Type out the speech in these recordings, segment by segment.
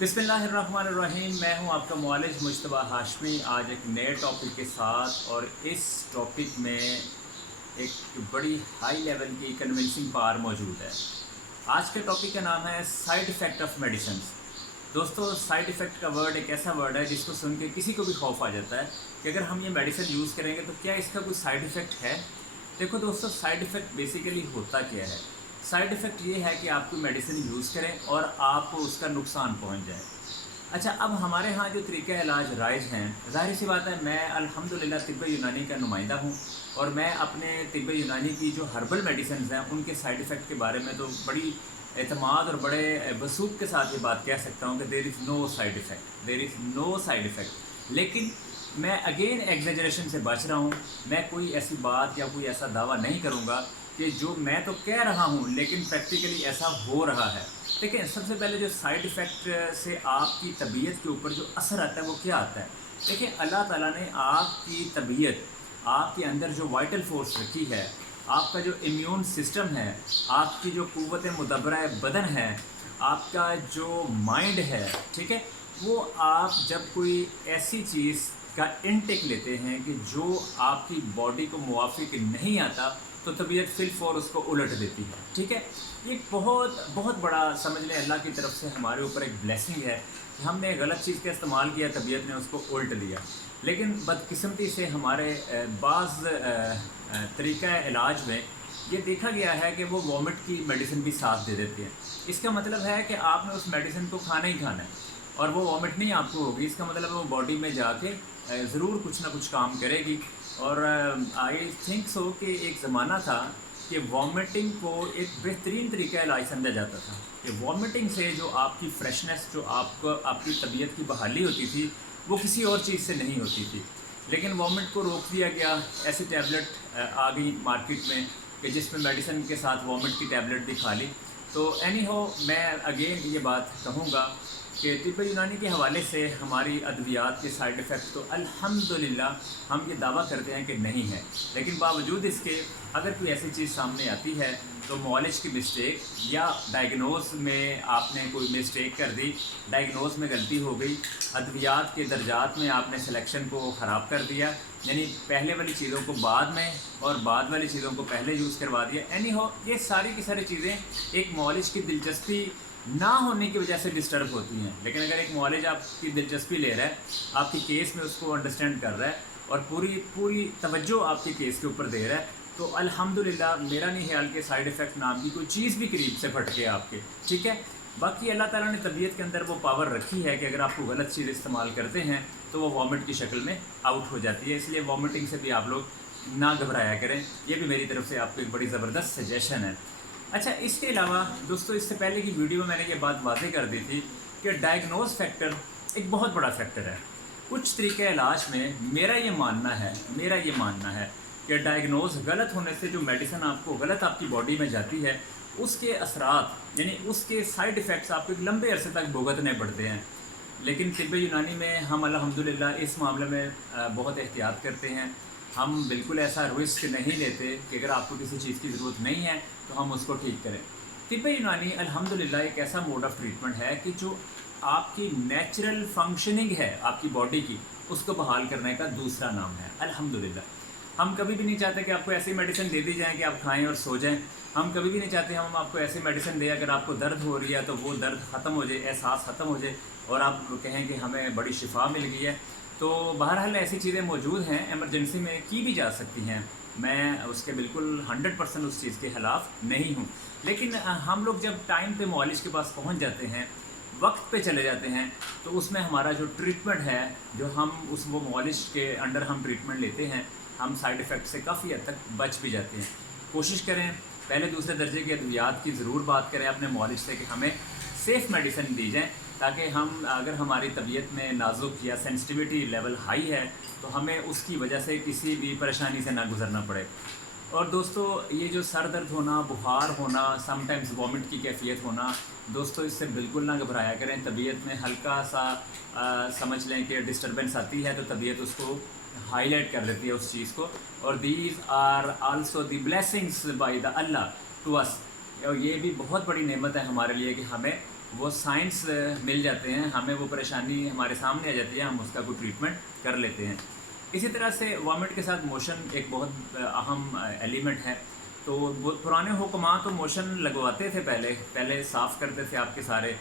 बिस्मिल्लाहिर्रहमानिर्रहीम। मैं हूं आपका मुआलिज मुज्तबा हाशमी, आज एक नए टॉपिक के साथ। और इस टॉपिक में एक बड़ी हाई लेवल की कन्विंसिंग पावर मौजूद है। आज के टॉपिक का नाम है साइड इफ़ेक्ट ऑफ मेडिसिन। दोस्तों, साइड इफ़ेक्ट का वर्ड एक ऐसा वर्ड है जिसको सुन के किसी को भी खौफ आ जाता है कि अगर हम ये मेडिसिन यूज़ करेंगे तो क्या इसका कोई साइड इफ़ेक्ट है। देखो दोस्तों, साइड इफ़ेक्ट बेसिकली होता क्या है। साइड इफ़ेक्ट ये है कि आप कोई मेडिसिन यूज़ करें और आपको उसका नुकसान पहुंच जाए। अच्छा, अब हमारे यहाँ जो तरीक़ा इलाज राइज हैं, ज़ाहिर सी बात है, मैं अल्हम्दुलिल्लाह तिब्ब यूनानी का नुमाइंदा हूँ और मैं अपने तिब्ब यूनानी की जो हर्बल मेडिसिन हैं उनके साइड इफ़ेक्ट के बारे में तो बड़ी एतमाद और बड़े वसूख के साथ ये बात कह सकता हूँ कि there is no side effect, there is no side effect. लेकिन मैं अगेन एग्जेजरेशन से बच रहा हूँ। मैं कोई ऐसी बात या कोई ऐसा दावा नहीं करूँगा कि जो मैं तो कह रहा हूँ लेकिन प्रैक्टिकली ऐसा हो रहा है। देखिए, सबसे पहले जो साइड इफ़ेक्ट से आपकी तबीयत के ऊपर जो असर आता है वो क्या आता है। देखिए, अल्लाह ताला ने आपकी तबीयत, आपके अंदर जो वाइटल फोर्स रखी है, आपका जो इम्यून सिस्टम है, आपकी जो क़ुव्वत मुदब्बरा बदन है, आपका जो माइंड है, ठीक है, वो आप जब कोई ऐसी चीज़ का इनटेक लेते हैं कि जो आपकी बॉडी को मुवाफिक नहीं आता तो तबीयत फिल फॉर उसको उलट देती है। ठीक है, ये बहुत बहुत बड़ा समझ लें अल्लाह की तरफ से हमारे ऊपर एक ब्लेसिंग है कि हमने गलत चीज़ का इस्तेमाल किया, तबीयत ने उसको उल्ट दिया। लेकिन बदकिस्मती से हमारे बाज़ तरीक़ा इलाज में ये देखा गया है कि वो वॉमिट की मेडिसिन भी साथ दे देते हैं। इसका मतलब है कि आपने उस मेडिसिन को खाना ही खाना है और वो वॉमिट नहीं आपको होगी। इसका मतलब वो बॉडी में जाके ज़रूर कुछ ना कुछ काम करेगी। और आई थिंक सो कि एक ज़माना था कि वॉमिटिंग को एक बेहतरीन तरीका इलाज समझा जाता था कि वॉमिटिंग से जो आपकी फ्रेशनेस, जो आपको आपकी तबीयत की बहाली होती थी, वो किसी और चीज़ से नहीं होती थी। लेकिन वॉमिट को रोक दिया गया। ऐसी टैबलेट आ गई मार्केट में कि जिसमें मेडिसिन के साथ वॉमिट की टैबलेट भी खा ली। तो एनी हो, मैं अगेन ये बात कहूँगा कि तिब्ब यूनानी के हवाले से हमारी अद्वियात के साइड इफ़ेक्ट तो अल्हम्दुलिल्लाह हम ये दावा करते हैं कि नहीं है। लेकिन बावजूद इसके अगर कोई ऐसी चीज़ सामने आती है तो मॉलिज की मिस्टेक या डायग्नोज में आपने कोई मिस्टेक कर दी, डायग्नोज में गलती हो गई, अद्वियात के दर्जात में आपने सिलेक्शन को ख़राब कर दिया, यानी पहले वाली चीज़ों को बाद में और बाद वाली चीज़ों को पहले यूज़ करवा दिया। एनी हो, ये सारी की सारी चीज़ें एक मॉलिज की दिलचस्पी ना होने की वजह से डिस्टर्ब होती हैं। लेकिन अगर एक मॉलेज आपकी दिलचस्पी ले रहा है, आपकी केस में उसको अंडरस्टैंड कर रहा है और पूरी तवज्जो आपके केस के ऊपर दे रहा है, तो अल्हम्दुलिल्लाह मेरा नहीं ख्याल के साइड इफ़ेक्ट नाम की कोई चीज़ भी करीब से फटके आपके। ठीक है, बाकी अल्लाह ताला ने तबीयत के अंदर वो पावर रखी है कि अगर आपको गलत चीज़ इस्तेमाल करते हैं तो वो वॉमिट की शक्ल में आउट हो जाती है। इसलिए वॉमिटिंग से भी आप लोग ना घबराया करें। ये भी मेरी तरफ से आपको एक बड़ी ज़बरदस्त सजेशन है। अच्छा, इसके अलावा दोस्तों, इससे पहले की वीडियो में मैंने ये बात वाज़ेह कर दी थी कि डायग्नोज फैक्टर एक बहुत बड़ा फैक्टर है। कुछ तरीक़े इलाज में मेरा ये मानना है कि डायग्नोज गलत होने से जो मेडिसिन आपको गलत आपकी बॉडी में जाती है, उसके असरात यानी उसके साइड इफ़ेक्ट्स आपको एक लंबे अरसे तक भुगतने पड़ते हैं। लेकिन तिब्ब यूनानी में हम अल्हम्दुलिल्लाह इस मामले में बहुत एहतियात करते हैं। हम बिल्कुल ऐसा रिस्क नहीं लेते कि अगर आपको किसी चीज़ की ज़रूरत नहीं है तो हम उसको ठीक करें। तिब्ब यूनानी अल्हम्दुलिल्लाह एक ऐसा मोड ऑफ़ ट्रीटमेंट है कि जो आपकी नेचुरल फंक्शनिंग है आपकी बॉडी की, उसको बहाल करने का दूसरा नाम है अल्हम्दुलिल्लाह। हम कभी भी नहीं चाहते कि आपको ऐसी मेडिसिन दे दी जाए कि आप खाएं और सो जाएं। हम कभी भी नहीं चाहते हम आपको ऐसी मेडिसिन दें अगर आपको दर्द हो रही है तो वो दर्द ख़त्म हो जाए, एहसास ख़त्म हो जाए और आप कहें कि हमें बड़ी शिफा मिल गई है। तो बहरहाल ऐसी चीज़ें मौजूद हैं, एमरजेंसी में की भी जा सकती हैं। मैं उसके बिल्कुल 100% उस चीज़ के ख़िलाफ़ नहीं हूँ। लेकिन हम लोग जब टाइम पे मॉलिज के पास पहुँच जाते हैं, वक्त पे चले जाते हैं, तो उसमें हमारा जो ट्रीटमेंट है, जो हम वो मॉलिज के अंडर हम ट्रीटमेंट लेते हैं, हम साइड इफ़ेक्ट से काफ़ी हद तक बच भी जाते हैं। कोशिश करें पहले दूसरे दर्जे के अद्वियात की ज़रूर बात करें अपने मॉलिज से कि हमें सेफ़ मेडिसिन दी जाए, ताकि हम अगर हमारी तबीयत में नाजुक या सेंसिटिविटी लेवल हाई है तो हमें उसकी वजह से किसी भी परेशानी से ना गुज़रना पड़े। और दोस्तों, ये जो सर दर्द होना, बुखार होना, समटाइम्स वॉमिट की कैफियत होना, दोस्तों इससे बिल्कुल ना घबराया करें। तबीयत में हल्का सा समझ लें कि डिस्टर्बेंस आती है तो तबीयत उसको हाईलाइट कर लेती है उस चीज़ को। और these are also the blessings by the Allah to us. और ये भी बहुत बड़ी नेमत है हमारे लिए कि हमें وہ سائنس مل جاتے ہیں، ہمیں وہ پریشانی ہمارے سامنے آ جاتی ہے، ہم اس کا کوئی ٹریٹمنٹ کر لیتے ہیں۔ اسی طرح سے وامٹ کے ساتھ موشن ایک بہت اہم ایلیمنٹ ہے۔ تو پرانے حکماں تو موشن لگواتے تھے، پہلے صاف کرتے تھے آپ کے سارے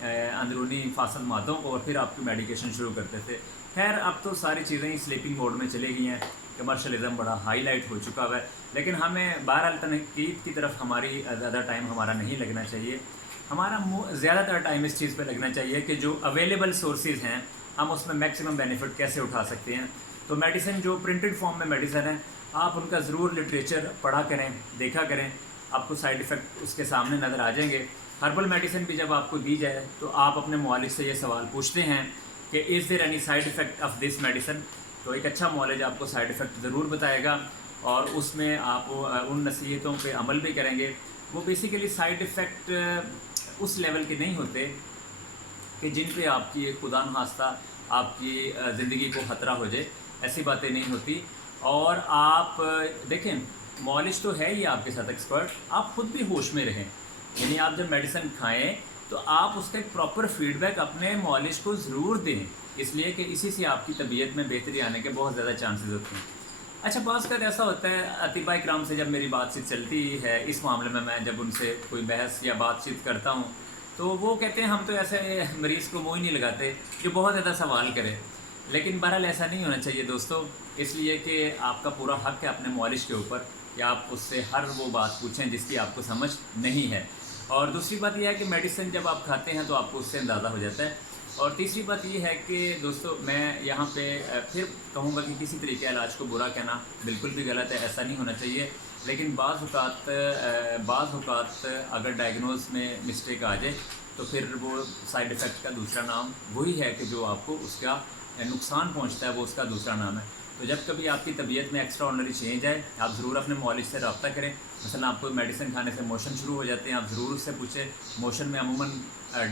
اندرونی فاسد مادوں کو اور پھر آپ کی میڈیکیشن شروع کرتے تھے۔ خیر اب تو ساری چیزیں سلیپنگ موڈ میں چلے گئی ہیں، کمرشلزم بڑا ہائی لائٹ ہو چکا ہے، لیکن ہمیں بہرحال تنقید کی طرف ہماری زیادہ ٹائم ہمارا نہیں لگنا چاہیے۔ ہمارا زیادہ تر ٹائم اس چیز پہ لگنا چاہیے کہ جو اویلیبل سورسز ہیں ہم اس میں میکسیمم بینیفٹ کیسے اٹھا سکتے ہیں۔ تو میڈیسن جو پرنٹڈ فارم میں میڈیسن ہیں، آپ ان کا ضرور لٹریچر پڑھا کریں، دیکھا کریں، آپ کو سائیڈ ایفیکٹ اس کے سامنے نظر آ جائیں گے۔ ہربل میڈیسن بھی جب آپ کو دی جائے تو آپ اپنے معالج سے یہ سوال پوچھتے ہیں کہ is there any side effect of this medicine, تو ایک اچھا معالج آپ کو سائیڈ ایفیکٹ ضرور بتائے گا اور اس میں آپ ان نصیحتوں پہ عمل بھی کریں گے۔ وہ بیسیکلی سائیڈ ایفیکٹ اس لیول کے نہیں ہوتے کہ جن پہ آپ کی خدا نخواستہ آپ کی زندگی کو خطرہ ہو جائے، ایسی باتیں نہیں ہوتی۔ اور آپ دیکھیں، معالج تو ہے ہی آپ کے ساتھ ایکسپرٹ، آپ خود بھی ہوش میں رہیں، یعنی آپ جب میڈیسن کھائیں تو آپ اس کا ایک پراپر فیڈ بیک اپنے معالج کو ضرور دیں، اس لیے کہ اسی سے آپ کی طبیعت میں بہتری آنے کے بہت زیادہ چانسز ہوتے ہیں۔ اچھا، بعض کا ایسا ہوتا ہے، اطباء کرام سے جب میری بات چیت چلتی ہے اس معاملے میں جب ان سے کوئی بحث یا بات چیت کرتا ہوں تو وہ کہتے ہیں ہم تو ایسے مریض کو منہ ہی نہیں لگاتے جو بہت زیادہ سوال کرے، لیکن بہرحال ایسا نہیں ہونا چاہیے دوستو، اس لیے کہ آپ کا پورا حق ہے اپنے معالج کے اوپر کہ آپ اس سے ہر وہ بات پوچھیں جس کی آپ کو سمجھ نہیں ہے۔ اور دوسری بات یہ ہے کہ میڈیسن جب آپ کھاتے ہیں تو آپ کو اس سے اندازہ ہو جاتا ہے۔ اور تیسری بات یہ ہے کہ دوستو میں یہاں پہ پھر کہوں گا کہ کسی طریقے علاج کو برا کہنا بالکل بھی غلط ہے، ایسا نہیں ہونا چاہیے، لیکن بعض اوقات اگر ڈائگنوز میں مسٹیک آ جائے تو پھر وہ سائیڈ ایفیکٹ کا دوسرا نام وہی ہے کہ جو آپ کو اس کا نقصان پہنچتا ہے، وہ اس کا دوسرا نام ہے۔ تو جب کبھی آپ کی طبیعت میں ایکسٹرا آرڈنری چینج آئے، آپ ضرور اپنے معالج سے رابطہ کریں۔ مثلا آپ کو میڈیسن کھانے سے موشن شروع ہو جاتے ہیں، آپ ضرور اس سے پوچھیں۔ موشن میں عموماً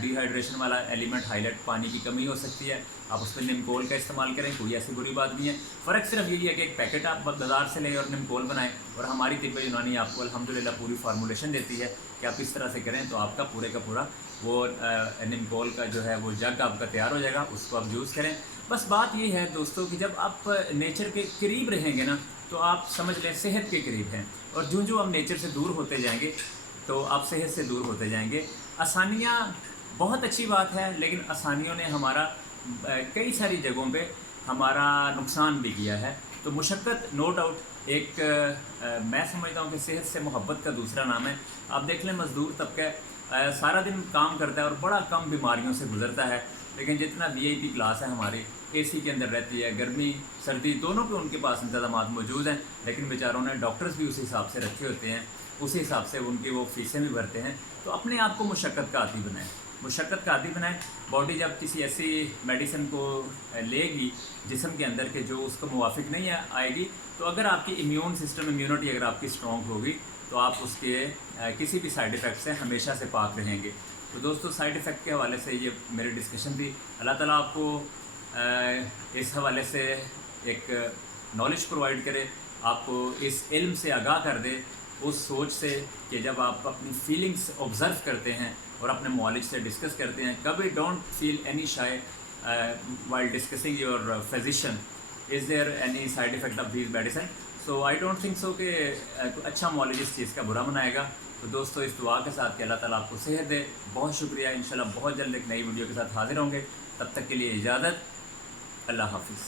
ڈی ہائیڈریشن والا ایلیمنٹ ہائیلائٹ پانی کی کمی ہو سکتی ہے، آپ اس پہ نمکول کا استعمال کریں، کوئی ایسی بری بات نہیں ہے۔ فرق صرف یہی ہے کہ ایک پیکٹ آپ بازار سے لیں اور نمکول بنائیں، اور ہماری طب یونانی آپ کو الحمدللہ پوری فارمولیشن دیتی ہے کہ آپ اس طرح سے کریں تو آپ کا پورے کا پورا وہ نمکول کا جو ہے وہ جگ آپ کا تیار ہو جائے گا، اس کو آپ یوز کریں۔ بس بات یہ ہے دوستو کہ جب آپ نیچر کے قریب رہیں گے نا تو آپ سمجھ لیں صحت کے قریب ہیں، اور جو آپ نیچر سے دور ہوتے جائیں گے تو آپ صحت سے دور ہوتے جائیں گے۔ آسانیاں بہت اچھی بات ہے، لیکن آسانیوں نے ہمارا کئی ساری جگہوں پہ ہمارا نقصان بھی کیا ہے۔ تو مشقت نو ڈاؤٹ ایک میں سمجھتا ہوں کہ صحت سے محبت کا دوسرا نام ہے۔ آپ دیکھ لیں مزدور طبقہ سارا دن کام کرتا ہے اور بڑا کم بیماریوں سے گزرتا ہے، لیکن جتنا وی آئی پی کلاس ہے ہماری اے سی کے اندر رہتی ہے، گرمی سردی دونوں پہ ان کے پاس انتظامات موجود ہیں، لیکن بیچاروں نے ڈاکٹرز بھی اسی حساب سے رکھے ہوتے ہیں، اسی حساب سے ان کی وہ فیسیں بھی بھرتے ہیں۔ تو اپنے آپ کو مشقت کا عادی بنائیں، مشقت کا عادی بنائیں۔ باڈی جب کسی ایسی میڈیسن کو لے گی جسم کے اندر کہ جو اس کو موافق نہیں آئے گی، تو اگر آپ کی امیون سسٹم امیونٹی اگر آپ کی اسٹرانگ ہوگی تو آپ اس کے کسی بھی سائیڈ ایفیکٹ سے ہمیشہ سے پاک رہیں گے۔ تو دوستو سائیڈ ایفیکٹ کے حوالے سے یہ میری ڈسکشن تھی۔ اللہ تعالیٰ آپ کو اس حوالے سے ایک نالج پرووائڈ کرے، آپ کو اس علم سے آگاہ کر دے، اس سوچ سے کہ جب آپ اپنی فیلنگس آبزرو کرتے ہیں اور اپنے معالج سے ڈسکس کرتے ہیں، کبھی don't feel any shy while discussing your physician is there any side effect of these medicine, so I don't think so کہ اچھا معالج اس چیز کا برا منائے گا۔ تو دوستو اس دعا کے ساتھ کہ اللہ تعالیٰ آپ کو صحت دے، بہت شکریہ، انشاءاللہ بہت جلد ایک نئی ویڈیو کے ساتھ حاضر ہوں گے، تب تک کے لیے اجازت، اللہ حافظ۔